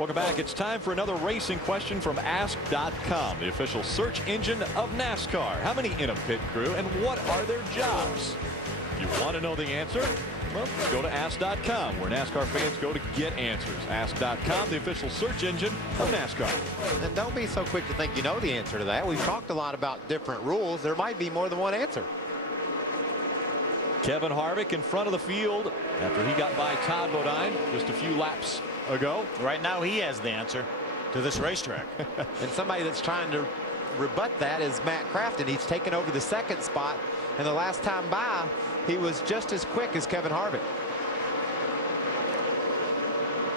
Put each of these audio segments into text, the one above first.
Welcome back. It's time for another racing question from Ask.com, the official search engine of NASCAR. How many in a pit crew and what are their jobs? If you want to know the answer, well, go to Ask.com, where NASCAR fans go to get answers. Ask.com, the official search engine of NASCAR. And don't be so quick to think you know the answer to that. We've talked a lot about different rules. There might be more than one answer. Kevin Harvick in front of the field after he got by Todd Bodine just a few laps ago. Right now he has the answer to this racetrack. And somebody that's trying to rebut that is Matt Crafton. He's taken over the second spot, and the last time by he was just as quick as Kevin Harvick.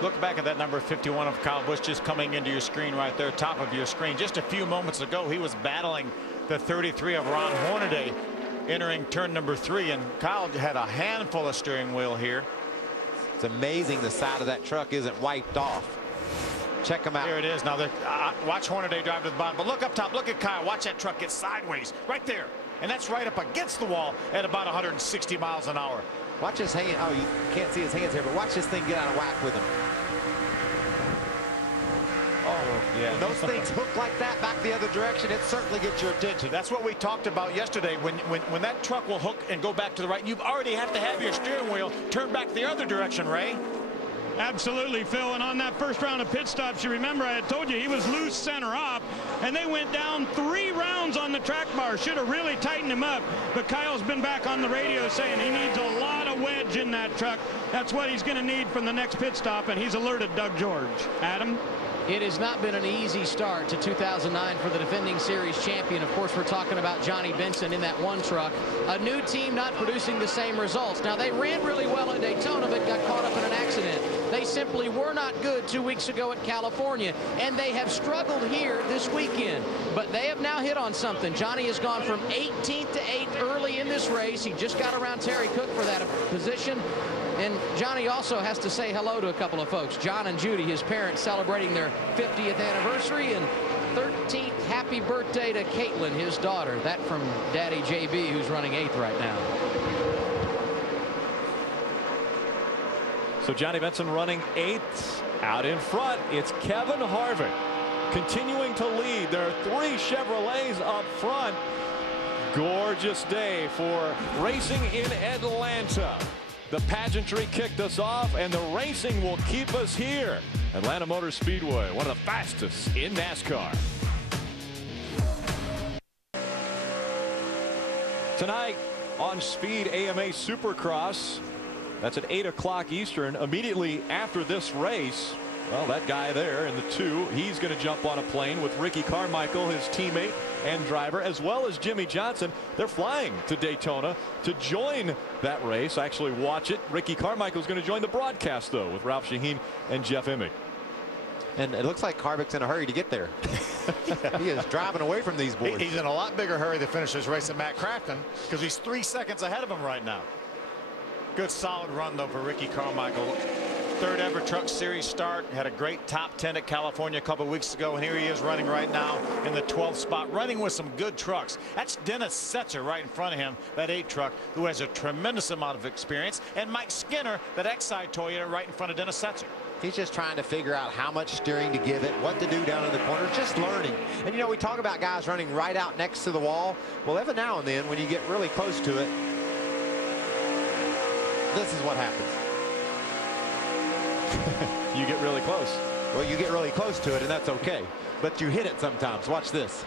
Look back at that number 51 of Kyle Busch just coming into your screen right there, top of your screen. Just a few moments ago he was battling the 33 of Ron Hornaday entering turn number 3, and Kyle had a handful of steering wheel here. It's amazing the side of that truck isn't wiped off. Check them out. Here it is. Now watch Hornaday drive to the bottom, but look up top. Look at Kyle. Watch that truck get sideways right there, and that's right up against the wall at about 160 miles an hour. Watch his hand. Oh, you can't see his hands here, but watch this thing get out of whack with him. Oh, yeah. When those things hook like that back the other direction, it certainly gets your attention. That's what we talked about yesterday. When that truck will hook and go back to the right, you already have to have your steering wheel turn back the other direction, Ray. Absolutely, Phil. And on that first round of pit stops, you remember I had told you he was loose center up, and they went down 3 rounds on the track bar. Should have really tightened him up. But Kyle's been back on the radio saying he needs a lot of wedge in that truck. That's what he's going to need from the next pit stop, and he's alerted Doug George. Adam? It has not been an easy start to 2009 for the defending series champion. Of course, we're talking about Johnny Benson in that one truck. A new team not producing the same results. Now, they ran really well at Daytona, but got caught up in an accident. They simply were not good 2 weeks ago at California, and they have struggled here this weekend. But they have now hit on something. Johnny has gone from 18th to 8th early in this race. He just got around Terry Cook for that position. And Johnny also has to say hello to a couple of folks. John and Judy, his parents, celebrating their 50th anniversary, and 13th happy birthday to Caitlin, his daughter. That from Daddy JB, who's running 8th right now. So Johnny Benson running 8th. Out in front, it's Kevin Harvick continuing to lead. There are 3 Chevrolets up front. Gorgeous day for racing in Atlanta. The pageantry kicked us off, and the racing will keep us here. Atlanta Motor Speedway, one of the fastest in NASCAR. Tonight on Speed AMA Supercross, that's at 8 o'clock Eastern. Immediately after this race, well, that guy there in the 2, he's going to jump on a plane with Ricky Carmichael, his teammate and driver, as well as Jimmy Johnson. They're flying to Daytona to join that race, actually watch it. Ricky Carmichael is going to join the broadcast, though, with Ralph Shaheen and Jeff Emig. And it looks like Harvick's in a hurry to get there. He is driving away from these boys. He's in a lot bigger hurry to finish this race than Matt Crafton, because he's 3 seconds ahead of him right now. Good solid run, though, for Ricky Carmichael. 3rd ever Truck Series start. Had a great top 10 at California a couple weeks ago, and here he is running right now in the 12th spot, running with some good trucks. That's Dennis Setzer right in front of him, that 8 truck, who has a tremendous amount of experience, and Mike Skinner, that Exide Toyota, right in front of Dennis Setzer. He's just trying to figure out how much steering to give it, what to do down in the corner, just learning. And, you know, we talk about guys running right out next to the wall. Well, every now and then, when you get really close to it, this is what happens. You get really close. Well, you get really close to it, and that's okay. But you hit it sometimes. Watch this.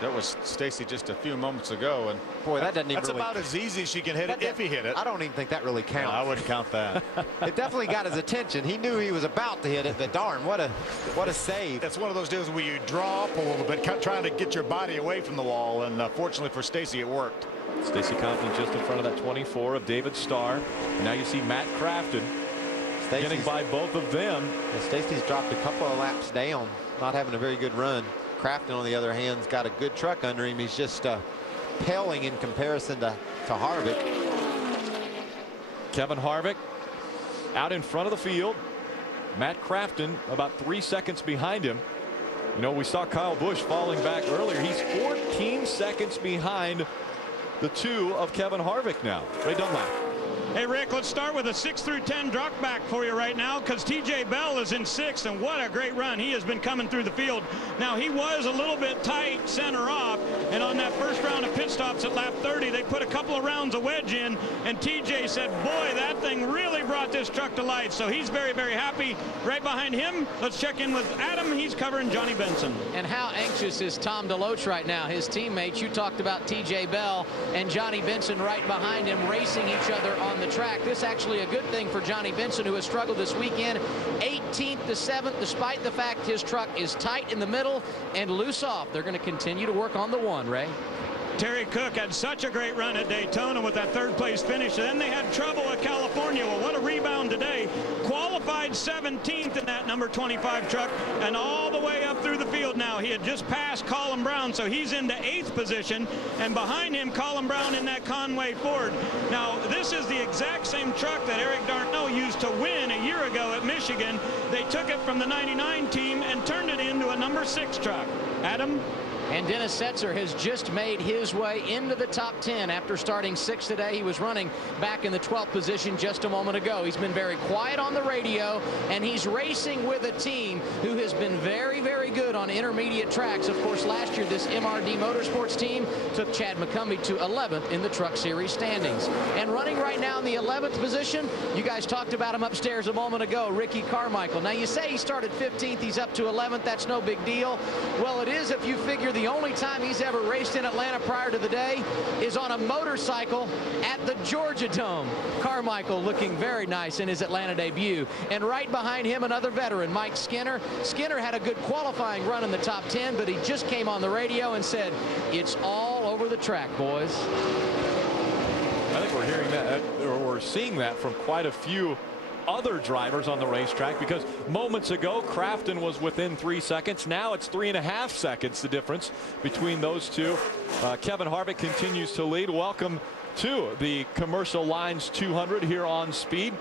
That was Stacy just a few moments ago, and boy, that doesn't even. That's really, about as easy as she can hit it if he hit it. I don't even think that really counts. No, I wouldn't count that. It definitely got his attention. He knew he was about to hit it, but darn, what a save. It's one of those deals where you draw up a little bit, trying to get your body away from the wall, and fortunately for Stacy, it worked. Stacy Compton just in front of that 24 of David Starr. And now you see Matt Crafton getting by both of them. Yeah, Stacy's dropped a couple of laps down, not having a very good run. Crafton, on the other hand, has got a good truck under him. He's just paling in comparison to Harvick. Kevin Harvick out in front of the field. Matt Crafton about 3 seconds behind him. You know, we saw Kyle Busch falling back earlier. He's 14 seconds behind the 2 of Kevin Harvick now. Ray Dunlap. Hey, Rick, let's start with a 6 through 10 drop back for you right now, because TJ Bell is in 6th, and what a great run. He has been coming through the field. Now, he was a little bit tight center off, and on that first round of pit stops at lap 30, they put a couple of rounds of wedge in, and TJ said, boy, that thing really brought this truck to life. So he's very, very happy. Right behind him, let's check in with Adam. He's covering Johnny Benson. And how anxious is Tom DeLoach right now? His teammates, you talked about TJ Bell and Johnny Benson right behind him, racing each other on the track. This actually a good thing for Johnny Benson, who has struggled this weekend. 18th to 7th, despite the fact his truck is tight in the middle and loose off. They're going to continue to work on the one, Ray. Terry Cook had such a great run at Daytona with that 3rd place finish. And then they had trouble at California. Well, what a rebound today. Qualified 17th in that number 25 truck, and all the way up through the field now. He had just passed Colin Brown, so he's into 8th position. And behind him, Colin Brown in that Conway Ford. Now, this is the exact same truck that Eric Darnell used to win a year ago at Michigan. They took it from the 99 team and turned it into a number 6 truck. Adam? And Dennis Setzer has just made his way into the top 10 after starting 6th today. He was running back in the 12th position just a moment ago. He's been very quiet on the radio, and he's racing with a team who has been very, very good on intermediate tracks. Of course, last year this MRD Motorsports team took Chad McCumbee to 11th in the Truck Series standings. And running right now in the 11th position, you guys talked about him upstairs a moment ago, Ricky Carmichael. Now, you say he started 15th, he's up to 11th. That's no big deal. Well, it is if you figure the only time he's ever raced in Atlanta prior to the day is on a motorcycle at the Georgia Dome. Carmichael looking very nice in his Atlanta debut. And right behind him, another veteran, Mike Skinner. Skinner had a good qualifying run in the top 10, but he just came on the radio and said, it's all over the track, boys. I think we're hearing that, or we're seeing that from quite a few other drivers on the racetrack, because moments ago Crafton was within 3 seconds. Now it's 3.5 seconds, the difference between those two. Kevin Harvick continues to lead. Welcome to the Commercial Lines 200 here on Speed.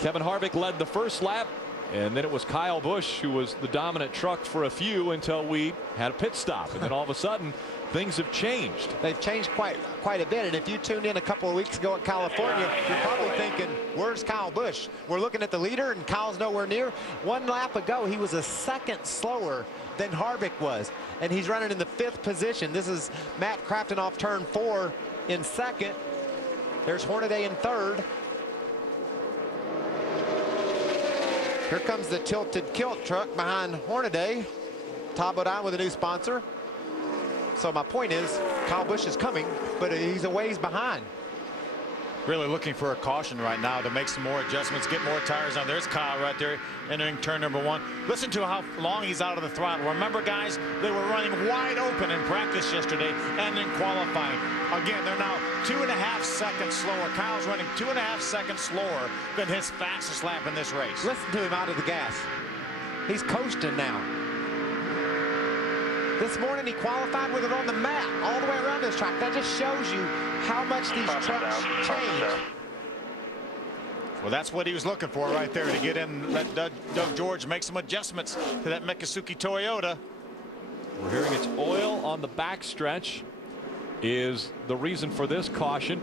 Kevin Harvick led the first lap, and then it was Kyle Busch who was the dominant truck for a few until we had a pit stop, and then all of a sudden things have changed. They've changed quite a bit, and if you tuned in a couple of weeks ago at California, you're probably thinking, where's Kyle Busch? We're looking at the leader, and Kyle's nowhere near. 1 lap ago, he was a second slower than Harvick was, and he's running in the 5th position. This is Matt Crafton off turn 4 in 2nd. There's Hornaday in 3rd. Here comes the tilted kilt truck behind Hornaday. Todd Bodine with a new sponsor. So my point is, Kyle Busch is coming, but he's a ways behind. Really looking for a caution right now to make some more adjustments, get more tires on. There's Kyle right there entering turn number 1. Listen to how long he's out of the throttle. Remember, guys, they were running wide open in practice yesterday and in qualifying. Again, they're now 2.5 seconds slower. Kyle's running 2.5 seconds slower than his fastest lap in this race. Listen to him out of the gas. He's coasting now. This morning he qualified with it on the mat all the way around this track. That just shows you how much these trucks change. Well, that's what he was looking for right there, to get in, let Doug George make some adjustments to that Mikasuki Toyota. We're hearing it's oil on the backstretch is the reason for this caution.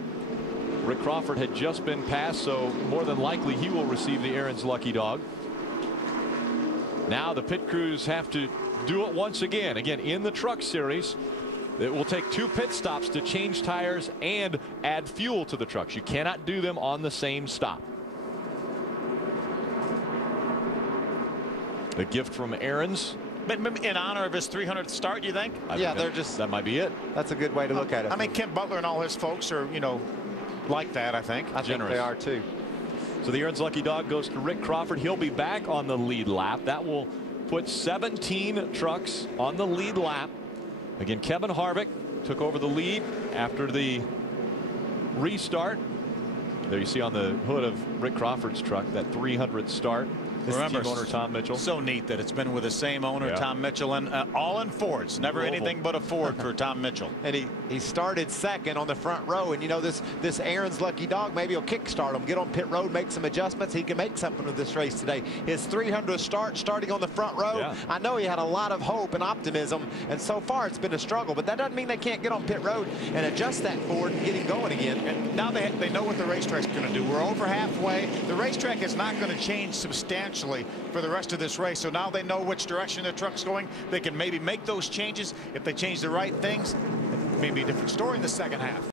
Rick Crawford had just been passed, so more than likely he will receive the Aaron's lucky dog. Now the pit crews have to do it once again. Again, in the Truck Series, it will take 2 pit stops to change tires and add fuel to the trucks. You cannot do them on the same stop. The gift from Aaron's. In honor of his 300th start, you think? Yeah, they're just. That might be it. That's a good way to look at it. I mean, Ken Butler and all his folks are, you know, like that, I think. I think they are too. So the Aaron's lucky dog goes to Rick Crawford. He'll be back on the lead lap. That will put 17 trucks on the lead lap. Again, Kevin Harvick took over the lead after the restart. There you see on the hood of Rick Crawford's truck that 300th start. This is team owner Tom Mitchell. So neat that it's been with the same owner, Tom Mitchell, and all in Fords. Never anything but a Ford for Tom Mitchell. And He started second on the front row, and you know this Aaron's lucky dog. Maybe he'll kickstart him, get on pit road, make some adjustments. He can make something of this race today. His 300th start, starting on the front row. Yeah. I know he had a lot of hope and optimism, and so far it's been a struggle. But that doesn't mean they can't get on pit road and adjust that forward and get him going again. And now they know what the racetrack's going to do. We're over halfway. The racetrack is not going to change substantially for the rest of this race. So now they know which direction the truck's going. They can maybe make those changes if they change the right things. Maybe a different story in the second half.